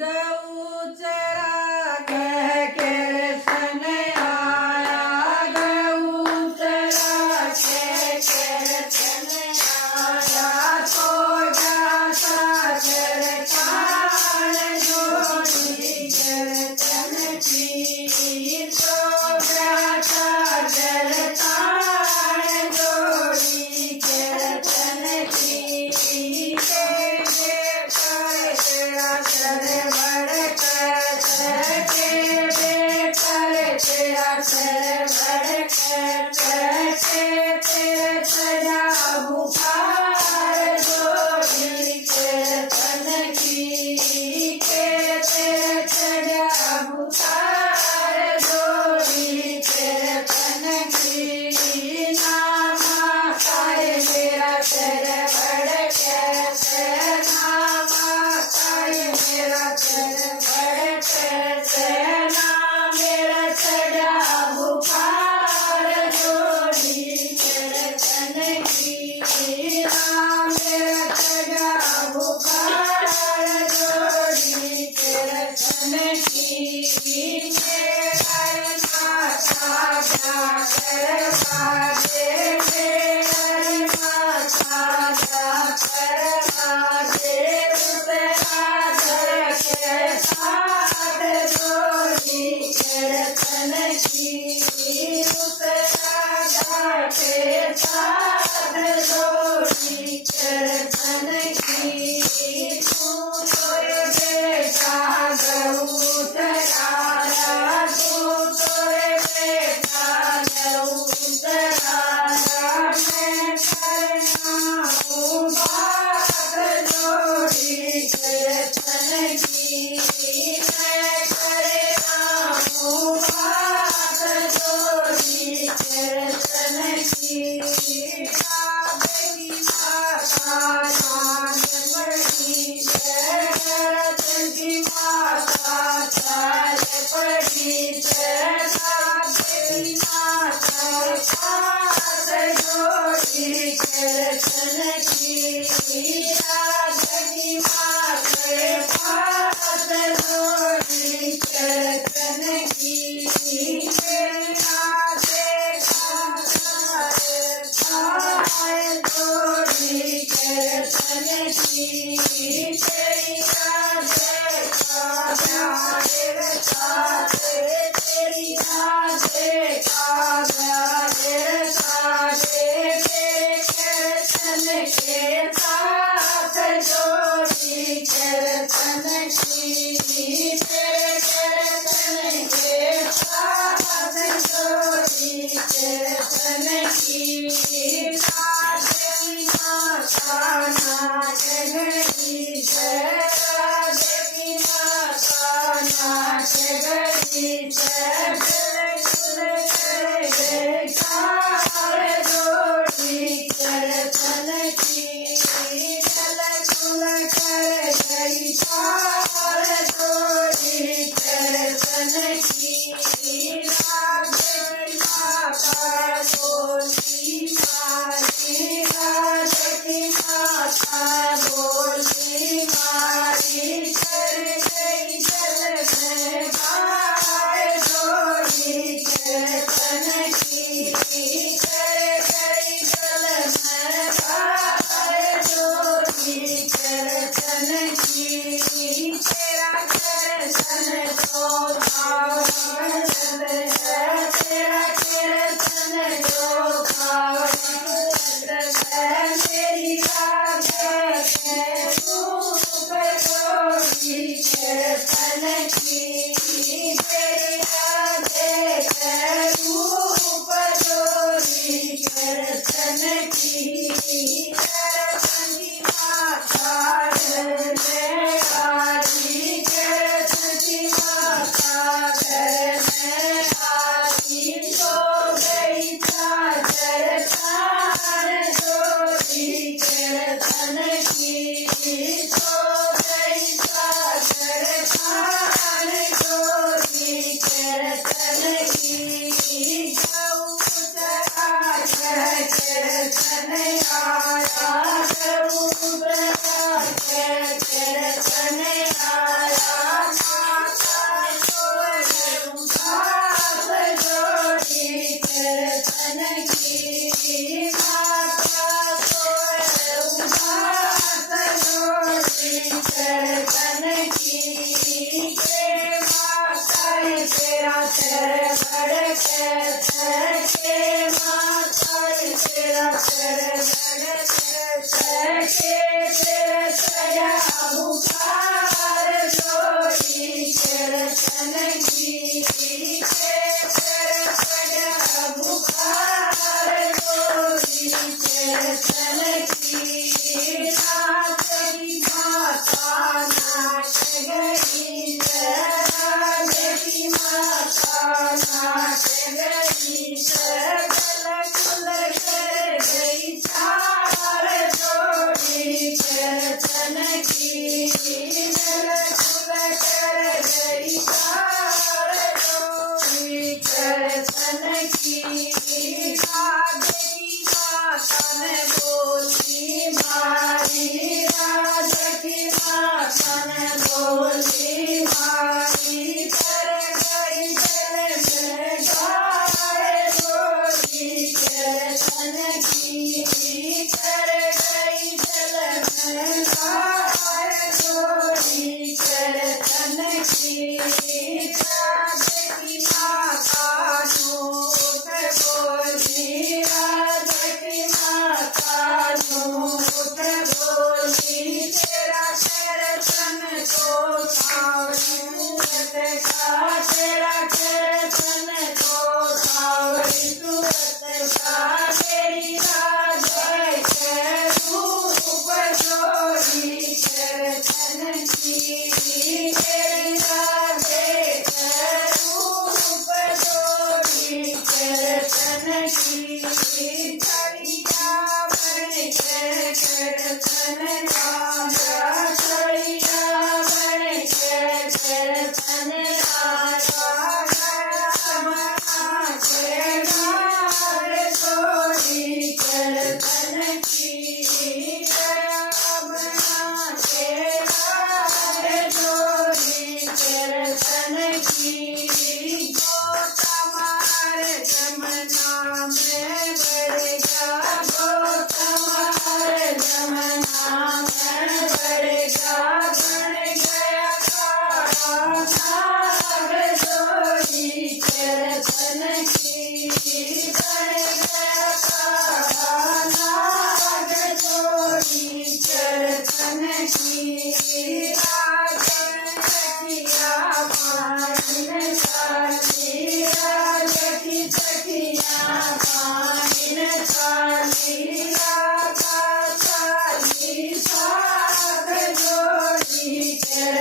गऊ चरा कह के सन आया गऊ चरा कह के सन आया तो जाता चरखान जोड़ी कीर्तन की तो जाता चरखान जोड़ी कीर्तन की Thank you.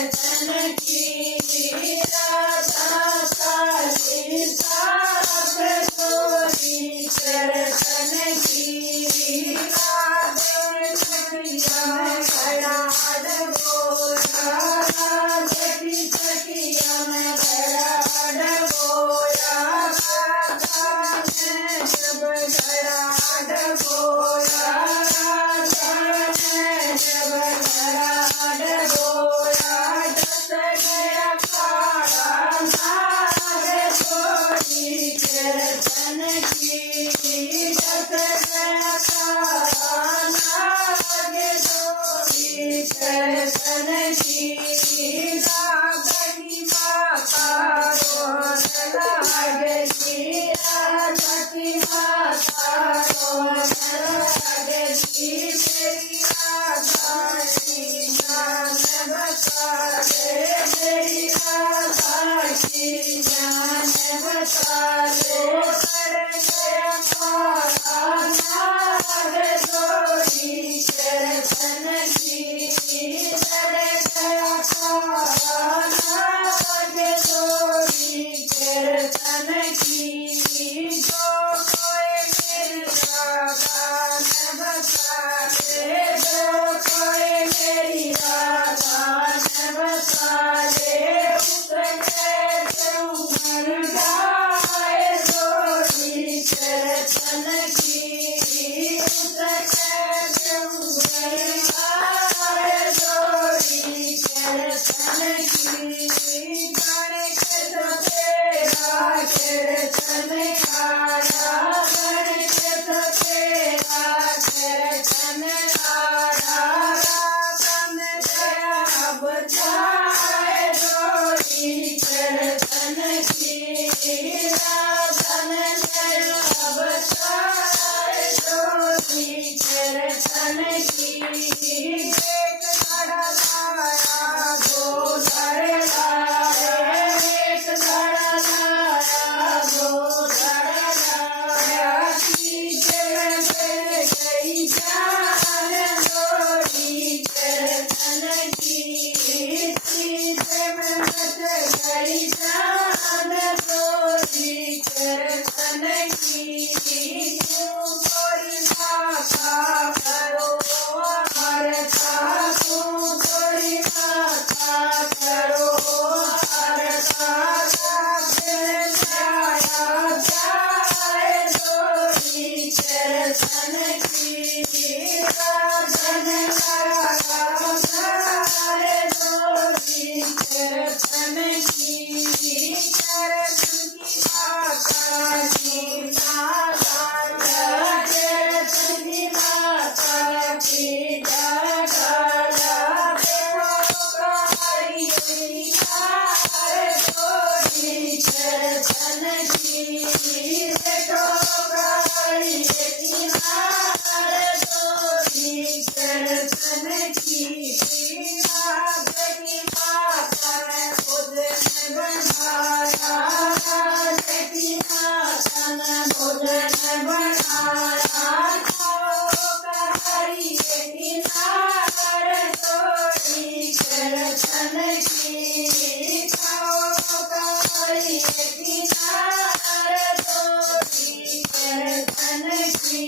कीर्तन की राधा काली साथ सोनी कीर्तन की राधे सखिया में खड़ा डबोरा राधे की सखिया में खड़ा डबोरा राधा ने जब खड़ा डबोरा राधा ने जब खड़ा डबोरा दस गया काला नाग सोनी कीर्तन की दस गया काला नाग सोनी कीर्तन की राधनी माता रोन लागती राधा की माता रोन लागती मेरी राधा की जान बता दे मेरी राधा की जान बता दे कर गया काला नाग सोनी कीर्तन की कर गया काला नाग सोनी कीर्तन की जो कोई मेरी राधा न बता दे जो कोई मेरी राधा न बता दे उसके क्यों मर जाए सोनी कीर्तन की उसके क्यों मर जाए सोनी कीर्तन की गणित तो तेरा कीर्तन आया गणित तो तेरा कीर्तन आया रातन दया बचाए सोनी कीर्तन की रातन दया बचाए सोनी कीर्तन की एक घड़ा लाया दो धड़ लाए एक घड़ा लाया दो धड़ लाया तीजे में गई जान सोनी कीर्तन की तीजे में गई जान सोनी कीर्तन की क्यों कोई माता करो हरता क्यों कोई माता करो हरता दिल जाया जाए सोनी कीर्तन की राधन लगा जाए सोनी कीर्तन की कीर्तन की माता की कीर्तन की माता की जगला देखो कहानी सोनी कीर्तन की देखो कहानी सोनी कीर्तन की राधा की माता ने खुद ने बनाया राधा की माता ने खुद ने बनाया कहानी सोनी कीर्तन की कहानी सोनी कीर्तन की